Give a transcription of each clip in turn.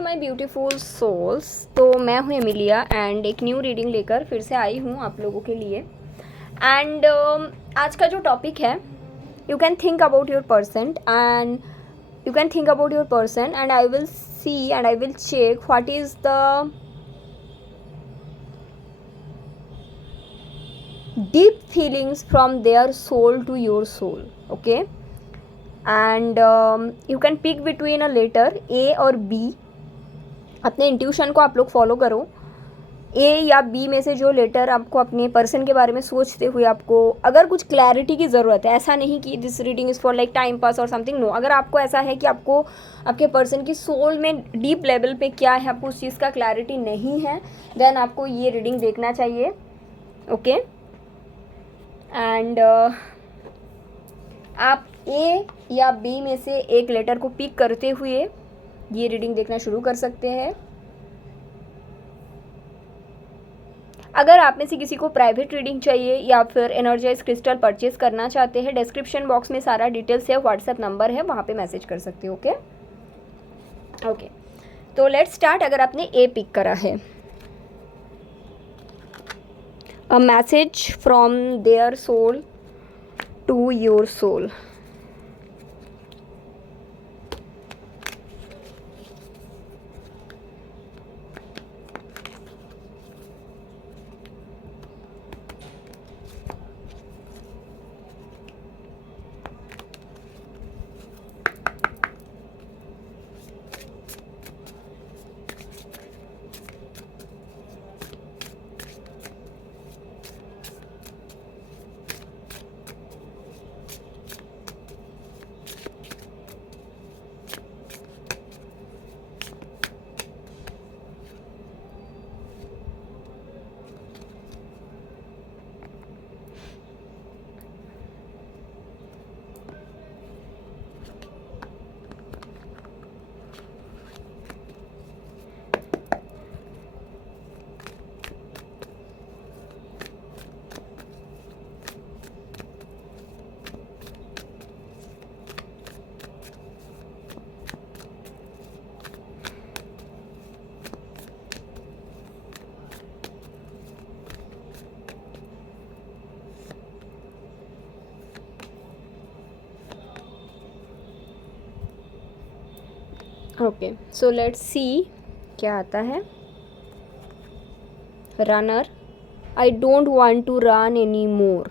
My beautiful souls. तो मैं हूँ एमिलिया एंड एक न्यू रीडिंग लेकर फिर से आई हूँ आप लोगों के लिए। एंड आज का जो टॉपिक है, you can think about your person and I will see and I will check what is the deep feelings from their soul to your soul. Okay, and you can pick between a letter A और B. अपने intuition को आप लोग follow करो। ए या B में से जो लेटर आपको अपने पर्सन के बारे में सोचते हुए आपको अगर कुछ क्लैरिटी की ज़रूरत है, ऐसा नहीं कि this reading is for like time pass और समथिंग, नो। अगर आपको ऐसा है कि आपको आपके पर्सन की सोल में डीप लेवल पे क्या है, आपको उस चीज़ का क्लैरिटी नहीं है, देन आपको ये रीडिंग देखना चाहिए। ओके, एंड आप ए या बी में से एक लेटर को पिक करते हुए ये रीडिंग देखना शुरू कर सकते हैं। अगर आप में से किसी को प्राइवेट रीडिंग चाहिए या फिर एनर्जाइज क्रिस्टल परचेज करना चाहते हैं, डिस्क्रिप्शन बॉक्स में सारा डिटेल्स है, व्हाट्सएप नंबर है, वहाँ पे मैसेज कर सकते हो। ओके, तो लेट्स स्टार्ट। अगर आपने ए पिक करा है, a message from their soul to your soul. Okay, so let's see क्या आता है। Runner, I don't want to run any more.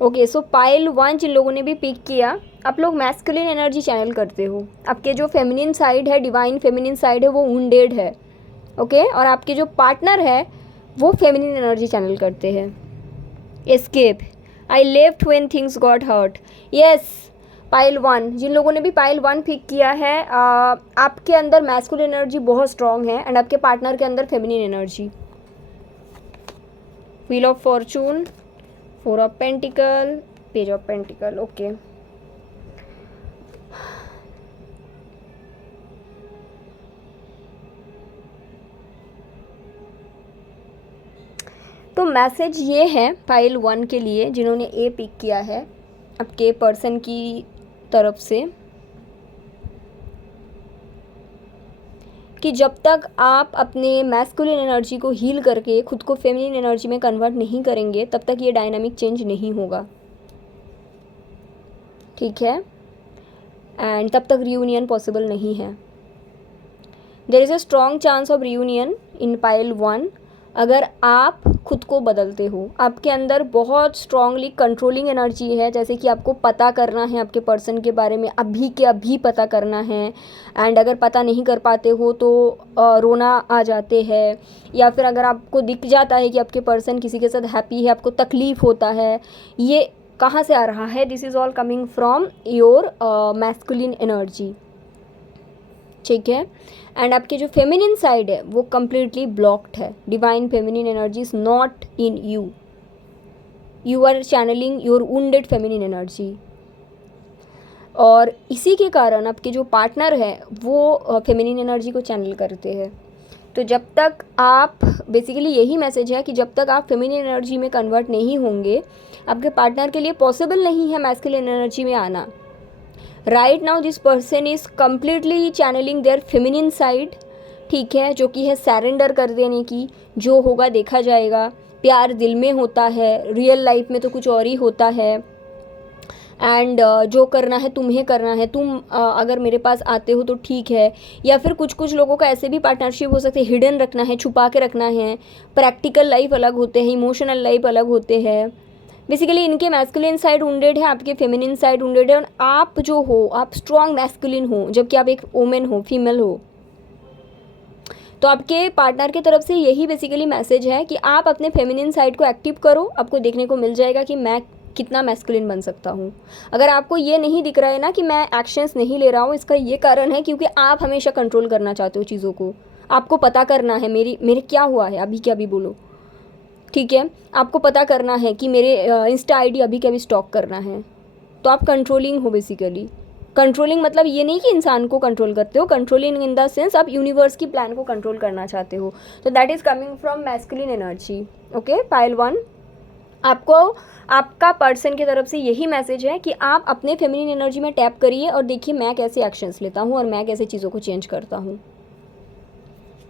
Okay, so pile 1 जिन लोगों ने भी पिक किया, आप लोग मैस्कुलिन एनर्जी चैनल करते हो। आपके जो फेमिनिन साइड है, डिवाइन फेमिनिन साइड है, वो वुंडेड है। ओके, और आपके जो पार्टनर है वो फेमिनिन एनर्जी चैनल करते हैं। Escape, I left when things got hurt. Yes, pile 1 जिन लोगों ने भी पाइल 1 पिक किया है, आपके अंदर मैस्कुलिन एनर्जी बहुत स्ट्रांग है एंड आपके पार्टनर के अंदर feminine energy. Wheel of Fortune, 4 of pentacle, page of pentacle. Okay, तो मैसेज ये है पाइल 1 के लिए जिन्होंने ए पिक किया है आपके पर्सन की तरफ से, कि जब तक आप अपने मैस्कुलिन एनर्जी को हील करके खुद को फेमिनिन एनर्जी में कन्वर्ट नहीं करेंगे, तब तक ये डायनामिक चेंज नहीं होगा। ठीक है, एंड तब तक रियूनियन पॉसिबल नहीं है। There is a strong chance of reunion in pile 1 अगर आप खुद को बदलते हो। आपके अंदर बहुत स्ट्रांगली कंट्रोलिंग एनर्जी है, जैसे कि आपको पता करना है आपके पर्सन के बारे में, अभी के अभी पता करना है। एंड अगर पता नहीं कर पाते हो तो रोना आ जाते हैं, या फिर अगर आपको दिख जाता है कि आपके पर्सन किसी के साथ हैप्पी है, आपको तकलीफ़ होता है। ये कहाँ से आ रहा है? This is all coming from your masculine energy. ठीक है, एंड आपके जो फेमिनिन साइड है वो कम्प्लीटली ब्लॉक्ड है। Divine feminine energy is not in you, you are channeling your wounded feminine energy. और इसी के कारण आपके जो पार्टनर है वो फेमिनिन एनर्जी को चैनल करते हैं। तो जब तक आप, बेसिकली यही मैसेज है कि जब तक आप फेमिनिन एनर्जी में कन्वर्ट नहीं होंगे, आपके पार्टनर के लिए पॉसिबल नहीं है मैस्कुलिन एनर्जी में आना। Right now this person is completely channeling their feminine side, ठीक है, जो कि है सरेंडर कर देने की, जो होगा देखा जाएगा। प्यार दिल में होता है, रियल लाइफ में तो कुछ और ही होता है। एंड जो करना है तुम्हें करना है, तुम अगर मेरे पास आते हो तो ठीक है। या फिर कुछ कुछ लोगों का ऐसे भी पार्टनरशिप हो सकते हैं, हिडन रखना है, छुपा के रखना है। प्रैक्टिकल लाइफ अलग होते हैं, इमोशनल लाइफ अलग होते हैं। बेसिकली इनके मैस्कुलिन साइड वुंडेड है, आपके फेमिनिन साइड वुंडेड है। और आप जो हो, आप स्ट्रॉन्ग मैस्कुलिन हो, जबकि आप एक वुमेन हो, फीमेल हो। तो आपके पार्टनर की तरफ से यही बेसिकली मैसेज है कि आप अपने फेमिनिन साइड को एक्टिव करो, आपको देखने को मिल जाएगा कि मैं कितना मैस्कुलिन बन सकता हूँ। अगर आपको ये नहीं दिख रहा है ना कि मैं एक्शंस नहीं ले रहा हूँ, इसका ये कारण है क्योंकि आप हमेशा कंट्रोल करना चाहते हो चीज़ों को। आपको पता करना है मेरे क्या हुआ है, अभी क्या अभी बोलो, ठीक है। आपको पता करना है कि मेरे इंस्टा आईडी अभी क्या अभी स्टॉक करना है। तो आप कंट्रोलिंग हो बेसिकली। कंट्रोलिंग मतलब ये नहीं कि इंसान को कंट्रोल करते हो, कंट्रोलिंग इन द सेंस आप यूनिवर्स की प्लान को कंट्रोल करना चाहते हो। तो that is coming from masculine energy. Okay, pile 1, आपको आपका पर्सन की तरफ से यही मैसेज है कि आप अपने फेमिनिन एनर्जी में टैप करिए और देखिए मैं कैसे एक्शंस लेता हूँ और मैं कैसे चीज़ों को चेंज करता हूँ,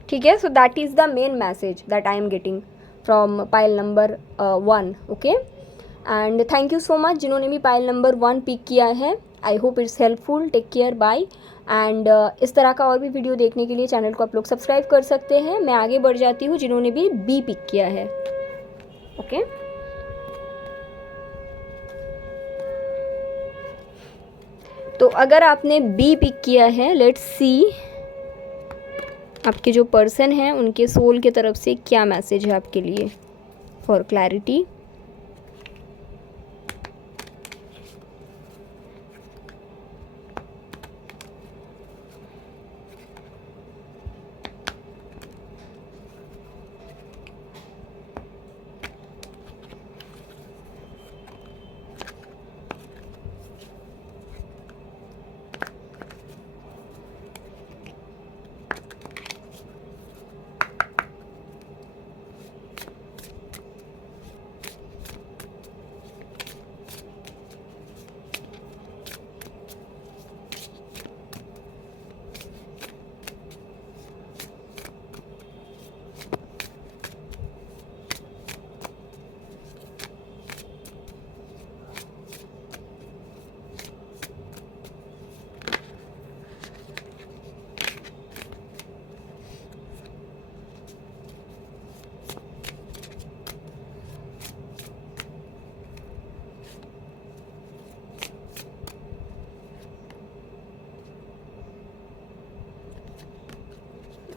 ठीक है। So that is the main message that I am getting from pile number 1। Okay, and thank you so much जिन्होंने भी पाइल नंबर 1 पिक किया है। I hope it's helpful. Take care, bye. And इस तरह का और भी वीडियो देखने के लिए चैनल को आप लोग सब्सक्राइब कर सकते हैं। मैं आगे बढ़ जाती हूँ जिन्होंने भी बी पिक किया है। ओके, तो अगर आपने बी पिक किया है, लेट्स सी आपके जो पर्सन हैं उनके सोल की तरफ से क्या मैसेज है आपके लिए for clarity.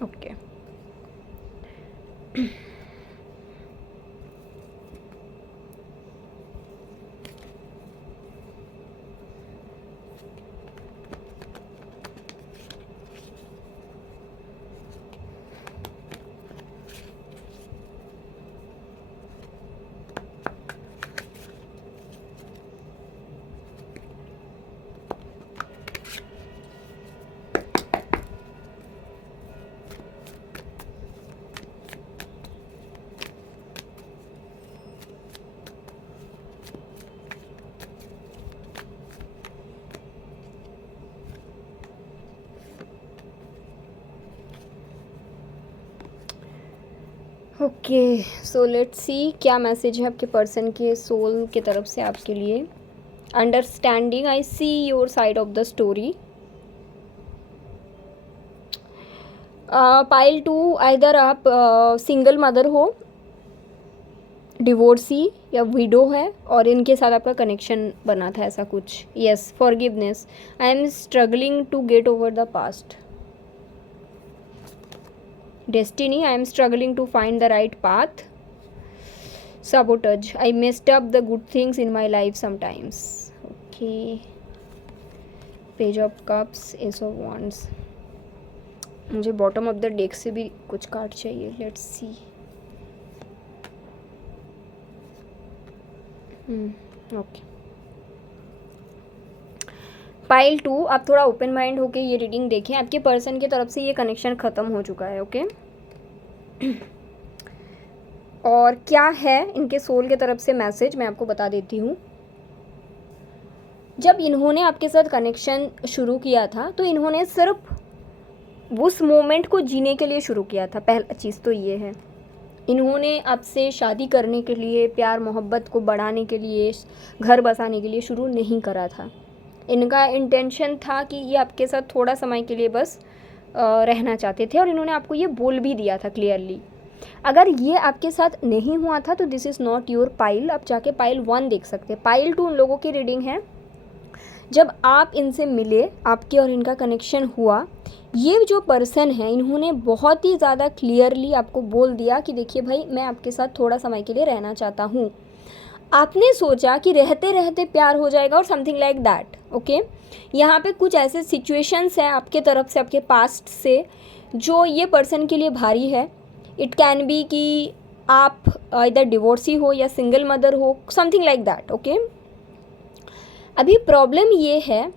Okay, okay, so let's see क्या मैसेज है आपके पर्सन के सोल की तरफ से आपके लिए। Understanding, I see your side of the story. Pile 2, either आप सिंगल मदर हो, डिवोर्सी या विडो है और इनके साथ आपका कनेक्शन बना था ऐसा कुछ। Yes, forgiveness, I am struggling to get over the past. Destiny, I am struggling to find the right path. Sabotage, I messed up the good things in my life sometimes. Okay, Page of Cups, Ace of Wands. मुझे bottom of the deck से भी कुछ card चाहिए। Let's see. Okay, pile 2, आप थोड़ा open mind होके ये reading देखें। आपके पर्सन की तरफ से ये कनेक्शन ख़त्म हो चुका है। ओके, और क्या है इनके सोल के तरफ से मैसेज मैं आपको बता देती हूँ। जब इन्होंने आपके साथ कनेक्शन शुरू किया था तो इन्होंने सिर्फ उस मोमेंट को जीने के लिए शुरू किया था। पहला चीज़ तो ये है, इन्होंने आपसे शादी करने के लिए, प्यार मोहब्बत को बढ़ाने के लिए, घर बसाने के लिए शुरू नहीं करा था। इनका इंटेंशन था कि ये आपके साथ थोड़ा समय के लिए बस रहना चाहते थे, और इन्होंने आपको ये बोल भी दिया था क्लियरली। अगर ये आपके साथ नहीं हुआ था तो this is not your pile. आप जाके पाइल 1 देख सकते हैं। पाइल 2 उन लोगों की रीडिंग है जब आप इनसे मिले, आपके और इनका कनेक्शन हुआ। ये जो पर्सन है इन्होंने बहुत ही ज़्यादा क्लियरली आपको बोल दिया कि देखिए भाई, मैं आपके साथ थोड़ा समय के लिए रहना चाहता हूँ। आपने सोचा कि रहते रहते प्यार हो जाएगा और समथिंग लाइक दैट। ओके, यहाँ पे कुछ ऐसे सिचुएशंस हैं आपके तरफ से, आपके पास्ट से, जो ये पर्सन के लिए भारी है। इट कैन बी कि आप इधर डिवोर्सी हो या सिंगल मदर हो, समथिंग लाइक दैट। ओके, अभी प्रॉब्लम ये है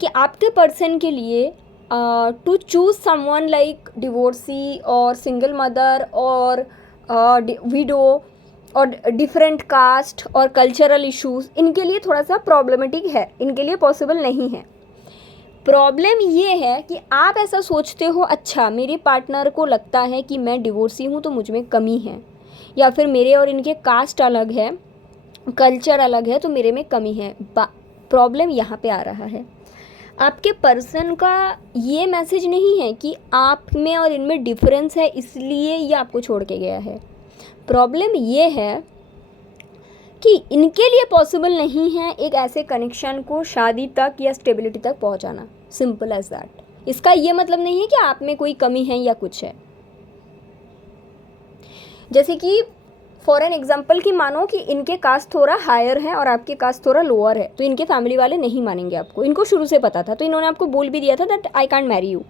कि आपके पर्सन के लिए to choose someone like divorcee और सिंगल मदर और विडो और डिफरेंट कास्ट और कल्चरल इश्यूज़, इनके लिए थोड़ा सा प्रॉब्लमेटिक है, इनके लिए पॉसिबल नहीं है। प्रॉब्लम ये है कि आप ऐसा सोचते हो, अच्छा मेरे पार्टनर को लगता है कि मैं डिवोर्सी हूँ तो मुझ में कमी है, या फिर मेरे और इनके कास्ट अलग है, कल्चर अलग है तो मेरे में कमी है। प्रॉब्लम यहाँ पे आ रहा है, आपके पर्सन का ये मैसेज नहीं है कि आप में और इनमें डिफरेंस है इसलिए ये आपको छोड़ के गया है। प्रॉब्लम ये है कि इनके लिए पॉसिबल नहीं है एक ऐसे कनेक्शन को शादी तक या स्टेबिलिटी तक पहुंचाना। Simple as that. इसका ये मतलब नहीं है कि आप में कोई कमी है या कुछ है। जैसे कि फॉर एन एग्जाम्पल कि मानो कि इनके कास्ट थोड़ा हायर है और आपके कास्ट थोड़ा लोअर है, तो इनके फैमिली वाले नहीं मानेंगे आपको। इनको शुरू से पता था, तो इन्होंने आपको बोल भी दिया था that I can't marry you.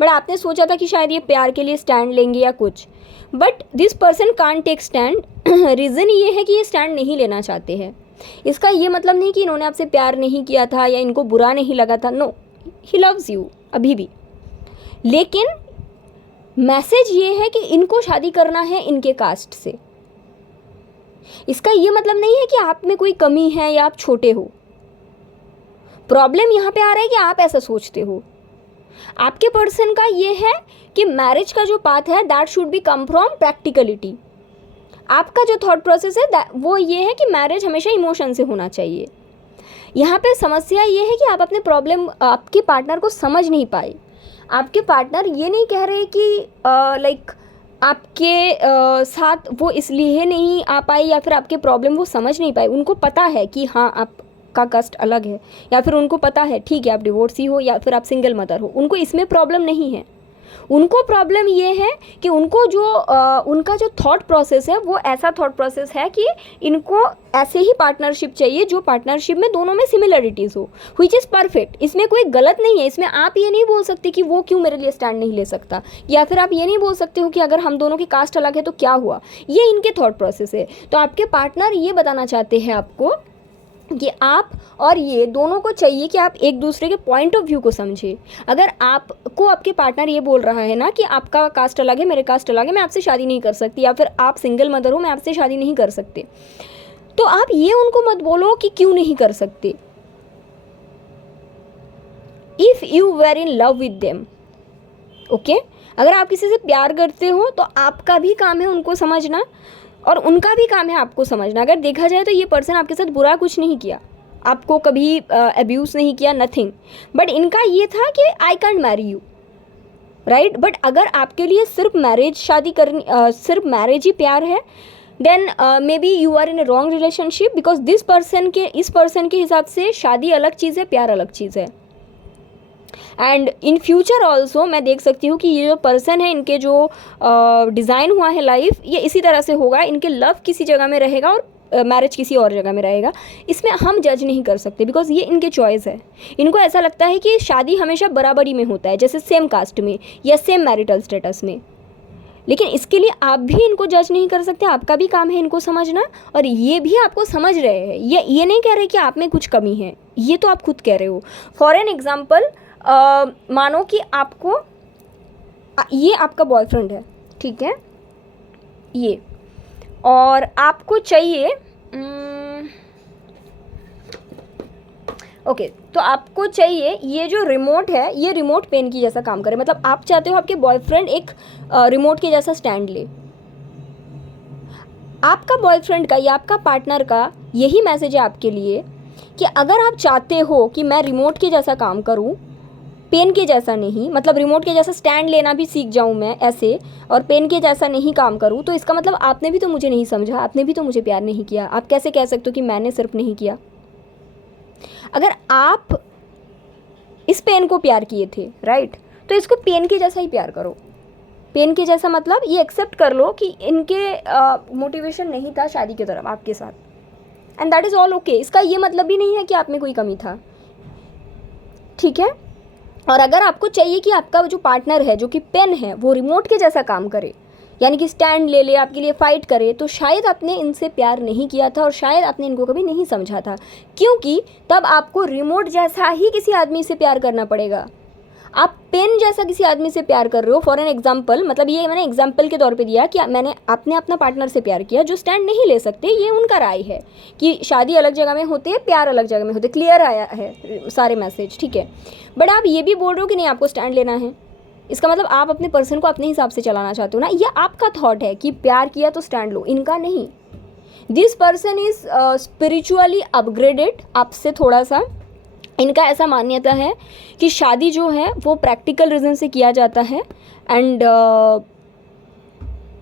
But आपने सोचा था कि शायद ये प्यार के लिए स्टैंड लेंगे या कुछ, but this person can't take stand. Reason ये है कि ये स्टैंड नहीं लेना चाहते हैं। इसका ये मतलब नहीं कि इन्होंने आपसे प्यार नहीं किया था या इनको बुरा नहीं लगा था। नो, ही लव्स यू अभी भी, लेकिन मैसेज ये है कि इनको शादी करना है इनके कास्ट से। इसका ये मतलब नहीं है कि आप में कोई कमी है या आप छोटे हो। प्रॉब्लम यहाँ पे आ रहा है कि आप ऐसा सोचते हो। आपके पर्सन का ये है कि मैरिज का जो पाथ है that should be come from practicality. आपका जो थॉट प्रोसेस है वो ये है कि मैरिज हमेशा इमोशन से होना चाहिए। यहाँ पे समस्या ये है कि आप अपने प्रॉब्लम, आपके पार्टनर को समझ नहीं पाए। आपके पार्टनर ये नहीं कह रहे कि लाइक आपके साथ वो इसलिए नहीं आ पाए या फिर आपके प्रॉब्लम वो समझ नहीं पाए। उनको पता है कि हाँ आपका कष्ट अलग है, या फिर उनको पता है ठीक है आप डिवोर्सी हो या फिर आप सिंगल मदर हो। उनको इसमें प्रॉब्लम नहीं है। उनको प्रॉब्लम ये है कि उनको जो उनका जो थॉट प्रोसेस है वो ऐसा थॉट प्रोसेस है कि इनको ऐसे ही पार्टनरशिप चाहिए जो पार्टनरशिप में दोनों में सिमिलरिटीज़ हो, व्हिच इज़ परफेक्ट। इसमें कोई गलत नहीं है। इसमें आप ये नहीं बोल सकते कि वो क्यों मेरे लिए स्टैंड नहीं ले सकता, या फिर आप ये नहीं बोल सकते हो कि अगर हम दोनों की कास्ट अलग है तो क्या हुआ। ये इनके थॉट प्रोसेस है। तो आपके पार्टनर ये बताना चाहते हैं आपको कि आप और ये दोनों को चाहिए कि आप एक दूसरे के पॉइंट ऑफ व्यू को समझें। अगर आपको आपके पार्टनर ये बोल रहा है ना कि आपका कास्ट अलग है, मेरे कास्ट अलग है, मैं आपसे शादी नहीं कर सकती, या फिर आप सिंगल मदर हो, मैं आपसे शादी नहीं कर सकते, तो आप ये उनको मत बोलो कि क्यों नहीं कर सकते। If you were in love with them, okay, अगर आप किसी से प्यार करते हो तो आपका भी काम है उनको समझना और उनका भी काम है आपको समझना। अगर देखा जाए तो ये पर्सन आपके साथ बुरा कुछ नहीं किया, आपको कभी अब्यूज़ नहीं किया, नथिंग, बट इनका ये था कि I can't marry you, right. But अगर आपके लिए सिर्फ मैरिज शादी करनी सिर्फ मैरिज ही प्यार है, then maybe you are in a wrong relationship, because इस पर्सन के हिसाब से शादी अलग चीज़ है, प्यार अलग चीज़ है। एंड इन फ्यूचर ऑल्सो मैं देख सकती हूँ कि ये जो पर्सन है, इनके जो डिज़ाइन हुआ है लाइफ, ये इसी तरह से होगा। इनके लव किसी जगह में रहेगा और मैरिज किसी और जगह में रहेगा। इसमें हम जज नहीं कर सकते, बिकॉज ये इनके चॉइस है। इनको ऐसा लगता है कि शादी हमेशा बराबरी में होता है, जैसे सेम कास्ट में या सेम मैरिटल स्टेटस में। लेकिन इसके लिए आप भी इनको जज नहीं कर सकते। आपका भी काम है इनको समझना, और ये भी आपको समझ रहे हैं। ये नहीं कह रहे कि आप में कुछ कमी है, ये तो आप खुद कह रहे हो। फॉर एन एग्जाम्पल, मानो कि आपको ये आपका बॉयफ्रेंड है, ठीक है, ये, और आपको चाहिए ओके तो आपको चाहिए ये जो रिमोट है ये रिमोट पेन की जैसा काम करे। मतलब आप चाहते हो आपके बॉयफ्रेंड एक रिमोट के जैसा स्टैंड ले। आपका बॉयफ्रेंड का या आपका पार्टनर का यही मैसेज है आपके लिए कि अगर आप चाहते हो कि मैं रिमोट के जैसा काम करूं, पेन के जैसा नहीं, मतलब रिमोट के जैसा स्टैंड लेना भी सीख जाऊं मैं ऐसे, और पेन के जैसा नहीं काम करूं, तो इसका मतलब आपने भी तो मुझे नहीं समझा, आपने भी तो मुझे प्यार नहीं किया। आप कैसे कह सकते हो कि मैंने सिर्फ नहीं किया? अगर आप इस पेन को प्यार किए थे, राइट, तो इसको पेन के जैसा ही प्यार करो। पेन के जैसा मतलब ये एक्सेप्ट कर लो कि इनके मोटिवेशन नहीं था शादी की तरफ आपके साथ, and that is all okay. इसका ये मतलब भी नहीं है कि आप में कोई कमी था, ठीक है। और अगर आपको चाहिए कि आपका जो पार्टनर है जो कि पेन है वो रिमोट के जैसा काम करे, यानी कि स्टैंड ले ले, आपके लिए फ़ाइट करे, तो शायद आपने इनसे प्यार नहीं किया था और शायद आपने इनको कभी नहीं समझा था, क्योंकि तब आपको रिमोट जैसा ही किसी आदमी से प्यार करना पड़ेगा। आप पेन जैसा किसी आदमी से प्यार कर रहे हो, फॉर एन एग्जाम्पल, मतलब ये मैंने एग्जाम्पल के तौर पे दिया कि आपने अपना पार्टनर से प्यार किया जो स्टैंड नहीं ले सकते, ये उनका राय है कि शादी अलग जगह में होती है, प्यार अलग जगह में होते, क्लियर आया है सारे मैसेज, ठीक है। बट आप ये भी बोल रहे हो कि नहीं आपको स्टैंड लेना है, इसका मतलब आप अपने पर्सन को अपने हिसाब से चलाना चाहते हो ना। ये आपका थॉट है कि प्यार किया तो स्टैंड लो, इनका नहीं। This person is spiritually upgraded आपसे थोड़ा सा। इनका ऐसा मान्यता है कि शादी जो है वो प्रैक्टिकल रीज़न से किया जाता है, एंड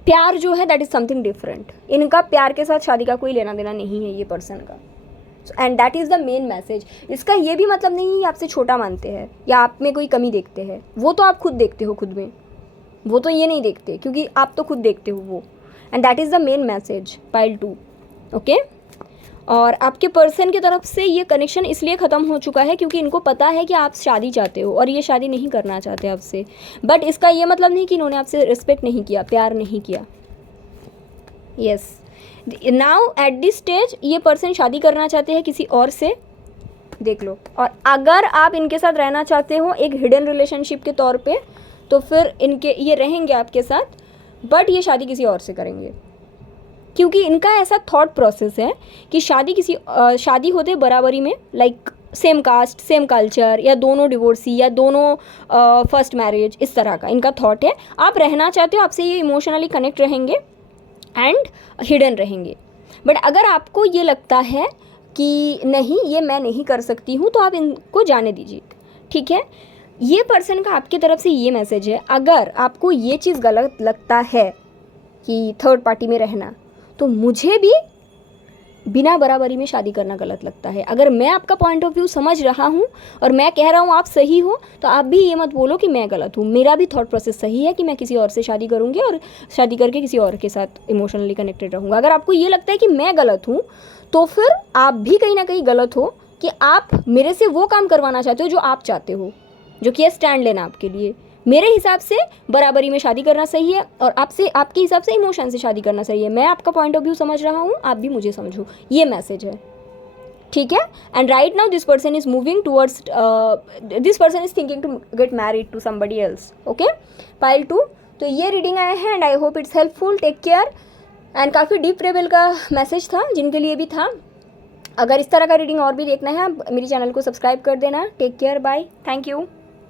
प्यार जो है दैट इज़ समथिंग डिफरेंट। इनका प्यार के साथ शादी का कोई लेना देना नहीं है ये पर्सन का, and that is the main message. इसका ये भी मतलब नहीं है आपसे छोटा मानते हैं या आप में कोई कमी देखते हैं, वो तो आप खुद देखते हो खुद में, वो तो ये नहीं देखते क्योंकि आप तो खुद देखते हो वो, and that is the main message pile 2, okay. और आपके पर्सन की तरफ से ये कनेक्शन इसलिए ख़त्म हो चुका है क्योंकि इनको पता है कि आप शादी चाहते हो और ये शादी नहीं करना चाहते आपसे। बट इसका ये मतलब नहीं कि इन्होंने आपसे रिस्पेक्ट नहीं किया, प्यार नहीं किया। Yes, now at this stage ये पर्सन शादी करना चाहते हैं किसी और से, देख लो। और अगर आप इनके साथ रहना चाहते हो एक हिडन रिलेशनशिप के तौर पे, तो फिर इनके ये रहेंगे आपके साथ, बट ये शादी किसी और से करेंगे क्योंकि इनका ऐसा थॉट प्रोसेस है कि शादी होते बराबरी में, like same caste same culture, या दोनों डिवोर्सी या दोनों फर्स्ट मैरिज, इस तरह का इनका थॉट है। आप रहना चाहते हो, आपसे ये इमोशनली कनेक्ट रहेंगे एंड हिडन रहेंगे। बट अगर आपको ये लगता है कि नहीं ये मैं नहीं कर सकती हूँ, तो आप इनको जाने दीजिए, ठीक है। ये पर्सन का आपकी तरफ से ये मैसेज है, अगर आपको ये चीज़ गलत लगता है कि थर्ड पार्टी में रहना, तो मुझे भी बिना बराबरी में शादी करना गलत लगता है। अगर मैं आपका पॉइंट ऑफ व्यू समझ रहा हूँ और मैं कह रहा हूँ आप सही हो, तो आप भी ये मत बोलो कि मैं गलत हूँ। मेरा भी थॉट प्रोसेस सही है कि मैं किसी और से शादी करूँगी और शादी करके किसी और के साथ इमोशनली कनेक्टेड रहूँगा। अगर आपको ये लगता है कि मैं गलत हूँ, तो फिर आप भी कहीं ना कहीं गलत हो कि आप मेरे से वो काम करवाना चाहते हो जो आप चाहते हो, जो कि है स्टैंड लेना आपके लिए। मेरे हिसाब से बराबरी में शादी करना सही है और आपके हिसाब से इमोशन से शादी करना सही है। मैं आपका पॉइंट ऑफ व्यू समझ रहा हूँ, आप भी मुझे समझो, ये मैसेज है, ठीक है। And right now this person is moving towards, this person is thinking to get married to somebody else, okay. Pile 2, तो ये रीडिंग आया है and I hope it's helpful. Take care. And काफ़ी डीप लेवल का message था जिनके लिए भी था। अगर इस तरह का रीडिंग और भी देखना है, मेरे चैनल को सब्सक्राइब कर देना। Take care, bye, thank you.